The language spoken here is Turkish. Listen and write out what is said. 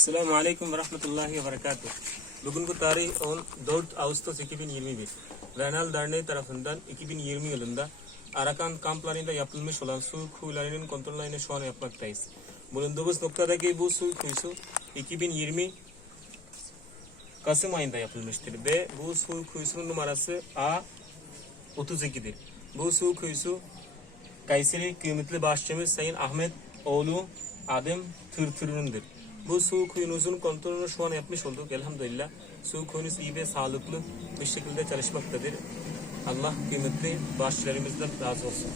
Assalamu alaikum wa rahmatullahi wa barakatuh. Bugünkü tarih 14 Ağustos 2021. Renal Derneği tarafından 2020 yılında Arakan kamplarında yapılmış olan su kuyularının kontrollerini şu an yapmaktayız. Bulunduğumuz noktadaki bu su kuyusu 2020 Kasım ayında yapılmıştır ve bu su kuyusunun numarası A 32'dir. Bu su kuyusu Kayseri kıymetli başçımız Sayın Ahmet oğlu Adem Tırtırın'dır. Bu su kuyunuzun kontrolünü şu an yapmış olduk elhamdülillah. Su kuyunuz iyi ve sağlıklı bir şekilde çalışmaktadır. Allah kıymetli başçılarımızdan razı olsun.